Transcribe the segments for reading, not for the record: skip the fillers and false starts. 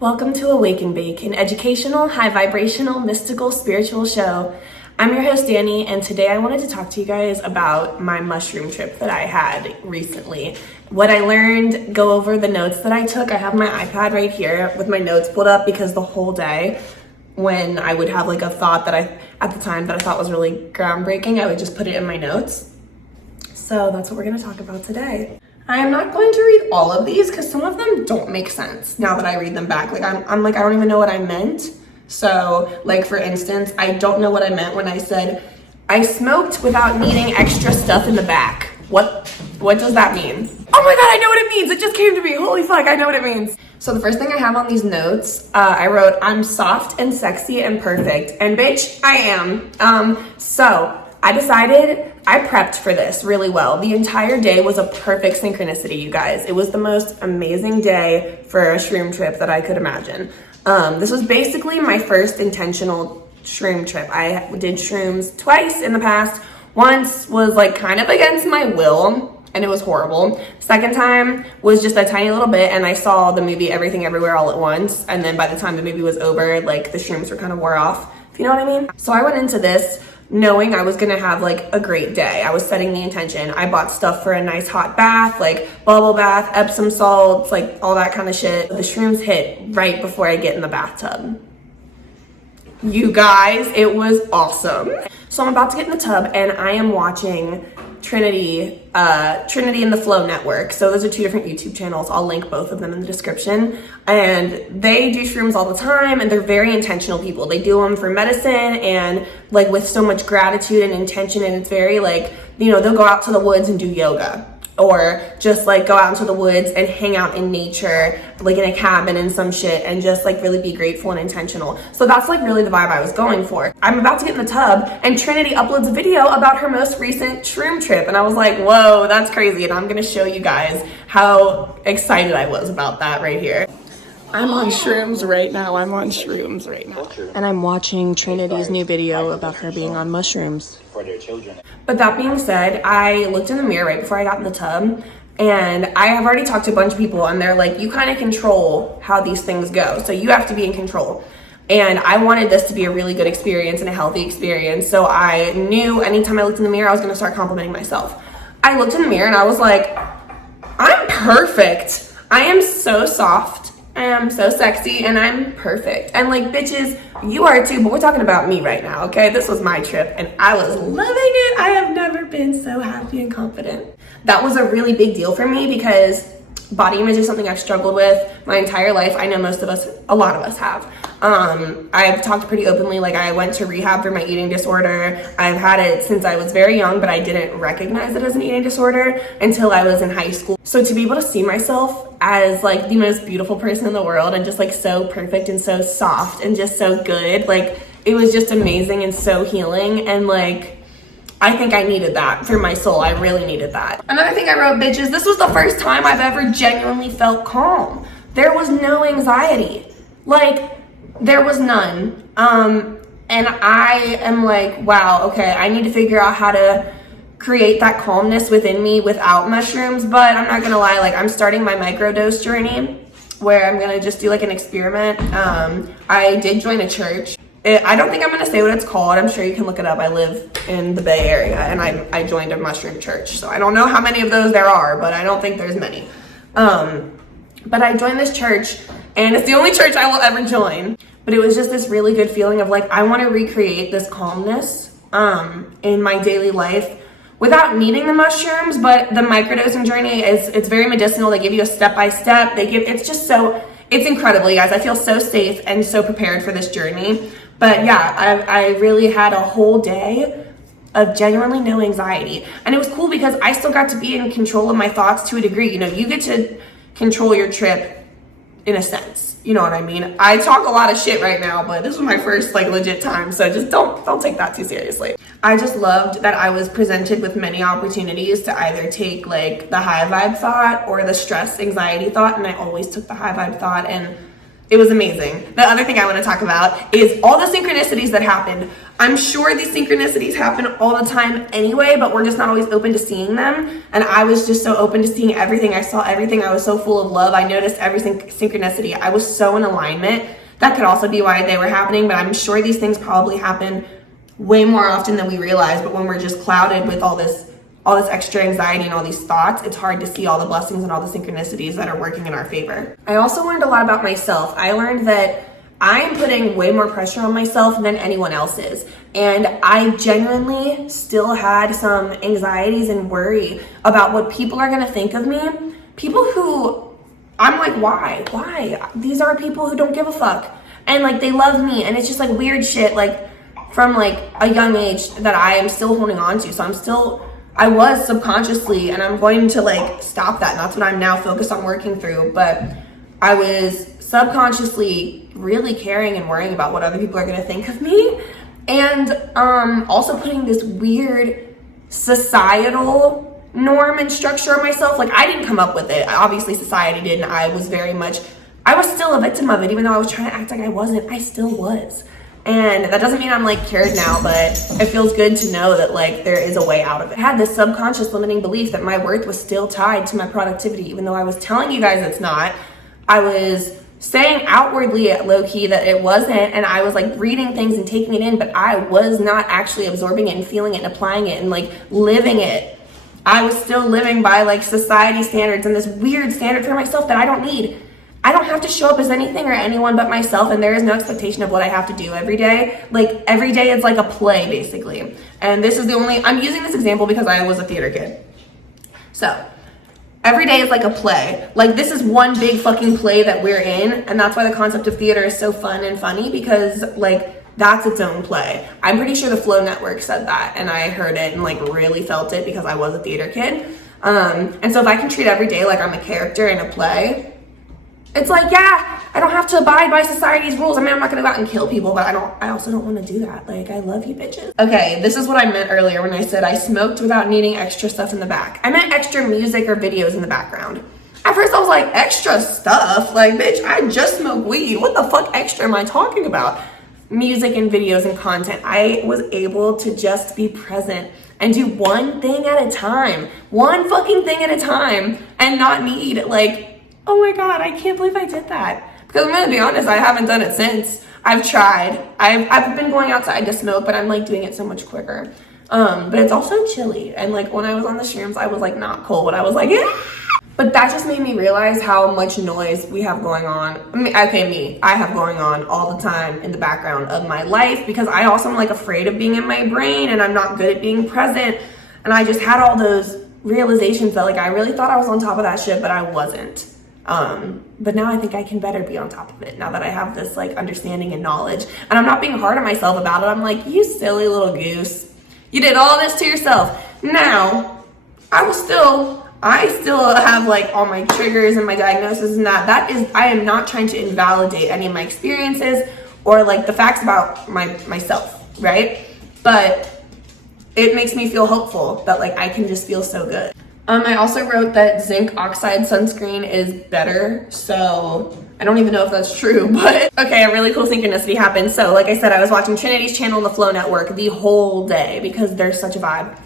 Welcome to Awake and Bake, an educational, high vibrational, mystical, spiritual show. I'm your host, Danny, and today I wanted to talk to you guys about my mushroom trip that I had recently. What I learned, go over the notes that I took. I have my iPad right here with my notes pulled up because the whole day when I would have like a thought that at the time that I thought was really groundbreaking, I would just put it in my notes. So that's what we're gonna talk about today. I am not going to read all of these because some of them don't make sense now that I read them back. Like I'm like, I don't even know what I meant. So like, for instance, I don't know what I meant when I said, I smoked without needing extra stuff in the back. What does that mean? Oh my God, I know what it means. It just came to me. Holy fuck, I know what it means. So the first thing I have on these notes, I wrote, I'm soft and sexy and perfect. And bitch, I am. So I decided, I prepped for this really well. The entire day was a perfect synchronicity, you guys. It was the most amazing day for a shroom trip that I could imagine. This was basically my first intentional shroom trip. I did shrooms twice in the past. Once was like kind of against my will and it was horrible. Second time was just a tiny little bit and I saw the movie Everything Everywhere All at Once. And then by the time the movie was over, like the shrooms were kind of wore off, if you know what I mean. So I went into this knowing I was gonna have like a great day. I was setting the intention. I bought stuff for a nice hot bath, like bubble bath, Epsom salts, like all that kind of shit. The shrooms hit right before I get in the bathtub. You guys, it was awesome. So I'm about to get in the tub and I am watching Trinity and the Flow Network. So those are two different YouTube channels. I'll link both of them in the description. And they do shrooms all the time and they're very intentional people. They do them for medicine and like with so much gratitude and intention, and it's very like, you know, they'll go out to the woods and do yoga or just like go out into the woods and hang out in nature, like in a cabin and some shit, and just like really be grateful and intentional. So that's like really the vibe I was going for. I'm about to get in the tub and Trinity uploads a video about her most recent shroom trip. And I was like, whoa, that's crazy. And I'm gonna show you guys how excited I was about that right here. I'm on shrooms right now. And I'm watching Trinity's new video about her being on mushrooms. For their children. But that being said, I looked in the mirror right before I got in the tub, and I have already talked to a bunch of people and they're like, you kind of control how these things go. So you have to be in control. And I wanted this to be a really good experience and a healthy experience. So I knew anytime I looked in the mirror, I was gonna start complimenting myself. I looked in the mirror and I was like, I'm perfect. I am so soft. I am so sexy and I'm perfect. And like, bitches, you are too, but we're talking about me right now, okay? This was my trip and I was loving it. I have never been so happy and confident. That was a really big deal for me because body image is something I've struggled with my entire life. I know most of us, a lot of us have. I've talked pretty openly, like I went to rehab for my eating disorder. I've had it since I was very young, but I didn't recognize it as an eating disorder until I was in high school. So to be able to see myself as like the most beautiful person in the world and just like so perfect and so soft and just so good, like it was just amazing and so healing. And like, I think I needed that for my soul. I really needed that. Another thing I wrote, bitches, this was the first time I've ever genuinely felt calm. There was no anxiety. Like, there was none. And I am like, wow, okay, I need to figure out how to create that calmness within me without mushrooms. But I'm not gonna lie, like I'm starting my microdose journey where I'm gonna just do like an experiment. I did join a church. I don't think I'm gonna say what it's called. I'm sure you can look it up. I live in the Bay Area and I joined a mushroom church. So I don't know how many of those there are, but I don't think there's many. But I joined this church and it's the only church I will ever join. But it was just this really good feeling of like, I wanna recreate this calmness in my daily life without needing the mushrooms. But the microdosing journey it's very medicinal. They give you a step-by-step. It's incredible, you guys. I feel so safe and so prepared for this journey. But yeah, I really had a whole day of genuinely no anxiety. And it was cool because I still got to be in control of my thoughts to a degree. You know, you get to control your trip in a sense. You know what I mean? I talk a lot of shit right now, but this was my first like legit time. So just don't take that too seriously. I just loved that I was presented with many opportunities to either take like the high vibe thought or the stress anxiety thought. And I always took the high vibe thought and It was amazing. The other thing I want to talk about is all the synchronicities that happened. I'm sure these synchronicities happen all the time anyway, but we're just not always open to seeing them. And I was just so open to seeing everything. I saw everything. I was so full of love. I noticed every synchronicity. I was so in alignment. That could also be why they were happening, but I'm sure these things probably happen way more often than we realize. But when we're just clouded with all this extra anxiety and all these thoughts, it's hard to see all the blessings and all the synchronicities that are working in our favor. I also learned a lot about myself. I learned that I am putting way more pressure on myself than anyone else is. And I genuinely still had some anxieties and worry about what people are gonna think of me. People who, I'm like, why? These are people who don't give a fuck. And like, they love me. And it's just like weird shit, like from like a young age that I am still holding on to. So I was subconsciously, and I'm going to like stop that. And that's what I'm now focused on working through. But I was subconsciously really caring and worrying about what other people are gonna think of me. And also putting this weird societal norm and structure on myself. Like, I didn't come up with it. Obviously society did, and I was still a victim of it. Even though I was trying to act like I wasn't, I still was. And that doesn't mean I'm like cured now, but it feels good to know that like there is a way out of it. I had this subconscious limiting belief that my worth was still tied to my productivity, even though I was telling you guys it's not. I was saying outwardly low key that it wasn't, and I was like reading things and taking it in, but I was not actually absorbing it and feeling it and applying it and like living it. I was still living by like society standards and this weird standard for myself that I don't need. I don't have to show up as anything or anyone but myself, and there is no expectation of what I have to do every day. Like, every day is like a play, basically. And this is I'm using this example because I was a theater kid. So, every day is like a play. Like, this is one big fucking play that we're in, and that's why the concept of theater is so fun and funny, because like, that's its own play. I'm pretty sure the Flow Network said that, and I heard it and like really felt it because I was a theater kid. And so if I can treat every day like I'm a character in a play, it's like, yeah, I don't have to abide by society's rules. I mean, I'm not gonna go out and kill people, but I also don't wanna do that. Like, I love you bitches. Okay, this is what I meant earlier when I said I smoked without needing extra stuff in the back. I meant extra music or videos in the background. At first I was like, extra stuff? Like, bitch, I just smoke weed. What the fuck extra am I talking about? Music and videos and content. I was able to just be present and do one thing at a time. One fucking thing at a time, and not need like, oh my God, I can't believe I did that. Because I'm gonna be honest, I haven't done it since. I've tried. I've been going outside to smoke, but I'm like doing it so much quicker. But it's also chilly. And like when I was on the shrooms, I was like not cold. I was like, yeah. But that just made me realize how much noise we have going on. I have going on all the time in the background of my life, because I also am like afraid of being in my brain, and I'm not good at being present. And I just had all those realizations that like I really thought I was on top of that shit, but I wasn't. But now I think I can better be on top of it now that I have this like understanding and knowledge, and I'm not being hard on myself about it. I'm like, you silly little goose, you did all this to yourself. Now I still have like all my triggers and my diagnosis, and I am not trying to invalidate any of my experiences or like the facts about myself, right? But it makes me feel hopeful that like I can just feel so good. I also wrote that zinc oxide sunscreen is better, so I don't even know if that's true, but okay, a really cool synchronicity happened. So like I said, I was watching Trinity's channel on the Flow Network the whole day because they're such a vibe.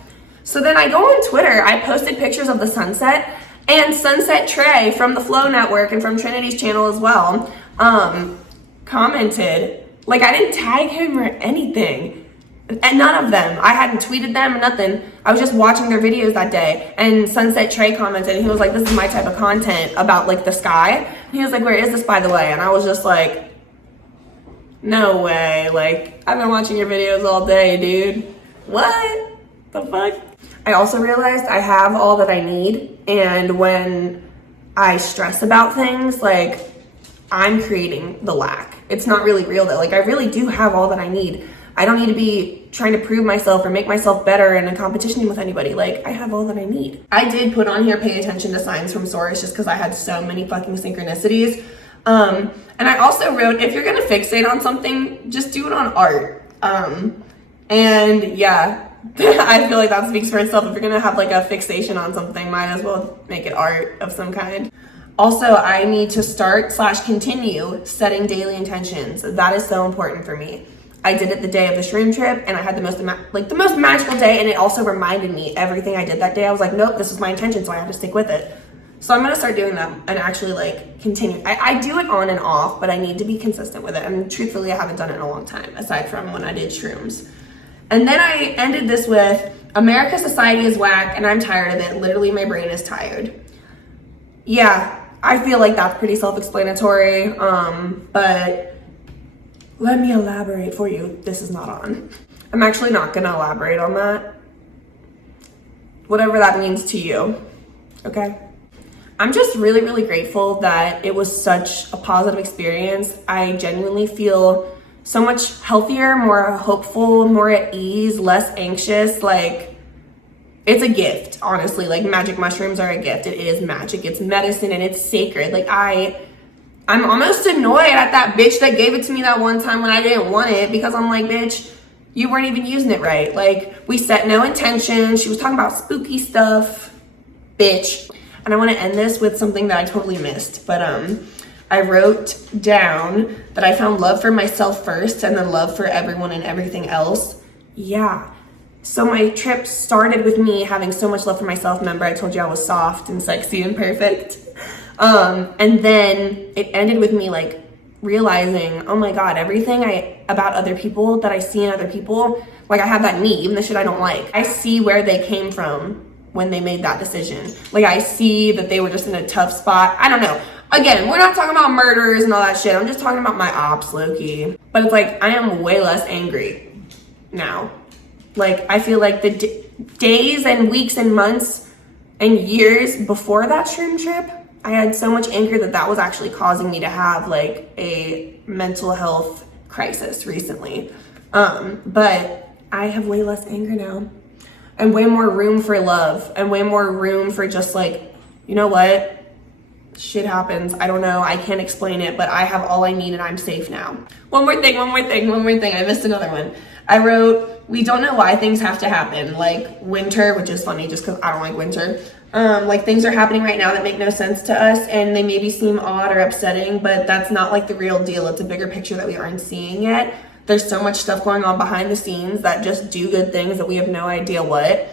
So then I go on Twitter, I posted pictures of the sunset, and Sunset Trey from the Flow Network and from Trinity's channel as well, commented. Like, I didn't tag him or anything. And none of them. I hadn't tweeted them or nothing. I was just watching their videos that day, and Sunset Trey commented, and he was like, this is my type of content about like the sky. And he was like, where is this, by the way? And I was just like, no way. Like, I've been watching your videos all day, dude. What the fuck? I also realized I have all that I need, and when I stress about things, like, I'm creating the lack. It's not really real though. Like, I really do have all that I need. I don't need to be trying to prove myself or make myself better in a competition with anybody. Like, I have all that I need. I did put on here, pay attention to signs from source, just because I had so many fucking synchronicities. And I also wrote, if you're gonna fixate on something, just do it on art. And yeah, I feel like that speaks for itself. If you're gonna have like a fixation on something, might as well make it art of some kind. Also, I need to start/continue setting daily intentions. That is so important for me. I did it the day of the shroom trip, and I had the most magical day, and it also reminded me everything I did that day. I was like, nope, this is my intention, so I have to stick with it. So I'm gonna start doing that and actually like continue. I do it on and off, but I need to be consistent with it. And truthfully, I haven't done it in a long time, aside from when I did shrooms. And then I ended this with, America society is whack, and I'm tired of it. Literally, my brain is tired. Yeah, I feel like that's pretty self-explanatory, but let me elaborate for you. This is not on. I'm actually not gonna elaborate on that. Whatever that means to you, okay? I'm just really, really grateful that it was such a positive experience. I genuinely feel so much healthier, more hopeful, more at ease, less anxious. Like, it's a gift, honestly. Like, magic mushrooms are a gift. It is magic. It's medicine and it's sacred. Like, I'm almost annoyed at that bitch that gave it to me that one time when I didn't want it, because I'm like, bitch, you weren't even using it right. Like, we set no intention. She was talking about spooky stuff, bitch. And I want to end this with something that I totally missed, but I wrote down that I found love for myself first and then love for everyone and everything else. Yeah. So my trip started with me having so much love for myself. Remember, I told you I was soft and sexy and perfect. And then it ended with me like realizing, oh my God, everything about other people that I see in other people, like I have that in me, even the shit I don't like. I see where they came from when they made that decision. Like, I see that they were just in a tough spot. I don't know. Again, we're not talking about murderers and all that shit. I'm just talking about my ops, low-key. But it's like, I am way less angry now. Like, I feel like the days and weeks and months and years before that shroom trip, I had so much anger that was actually causing me to have like a mental health crisis recently. But I have way less anger now. And way more room for love, and way more room for just like, you know what? Shit happens. I don't know. I can't explain it, but I have all I need and I'm safe now. One more thing. I missed another one. I wrote, we don't know why things have to happen. Like winter, which is funny just because I don't like winter. Like things are happening right now that make no sense to us, and they maybe seem odd or upsetting, but that's not like the real deal. It's a bigger picture that we aren't seeing yet. There's so much stuff going on behind the scenes that just do good things that we have no idea what.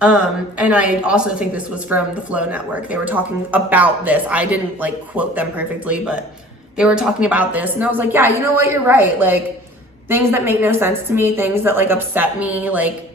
And I also think this was from the Flow Network. They were talking about this. I didn't like quote them perfectly, but they were talking about this. And I was like, yeah, you know what? You're right. Like things that make no sense to me, things that like upset me, like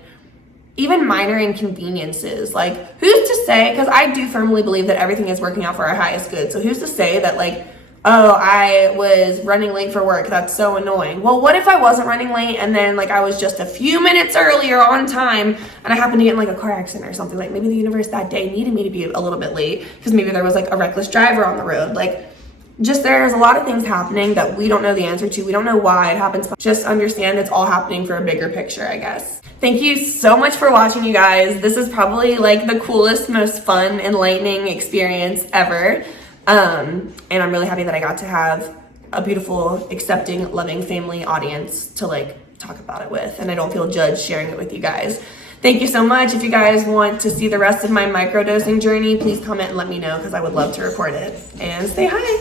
even minor inconveniences. Like who's to say, because I do firmly believe that everything is working out for our highest good. So who's to say that like, oh, I was running late for work. That's so annoying. Well, what if I wasn't running late and then like I was just a few minutes earlier on time and I happened to get in like a car accident or something? Like maybe the universe that day needed me to be a little bit late because maybe there was like a reckless driver on the road. Like just there's a lot of things happening that we don't know the answer to. We don't know why it happens. Just understand it's all happening for a bigger picture, I guess. Thank you so much for watching, you guys. This is probably like the coolest, most fun, enlightening experience ever. And I'm really happy that I got to have a beautiful, accepting, loving family audience to like talk about it with, and I don't feel judged sharing it with you guys. Thank you so much. If you guys want to see the rest of my microdosing journey, please comment and let me know because I would love to record it. And say hi.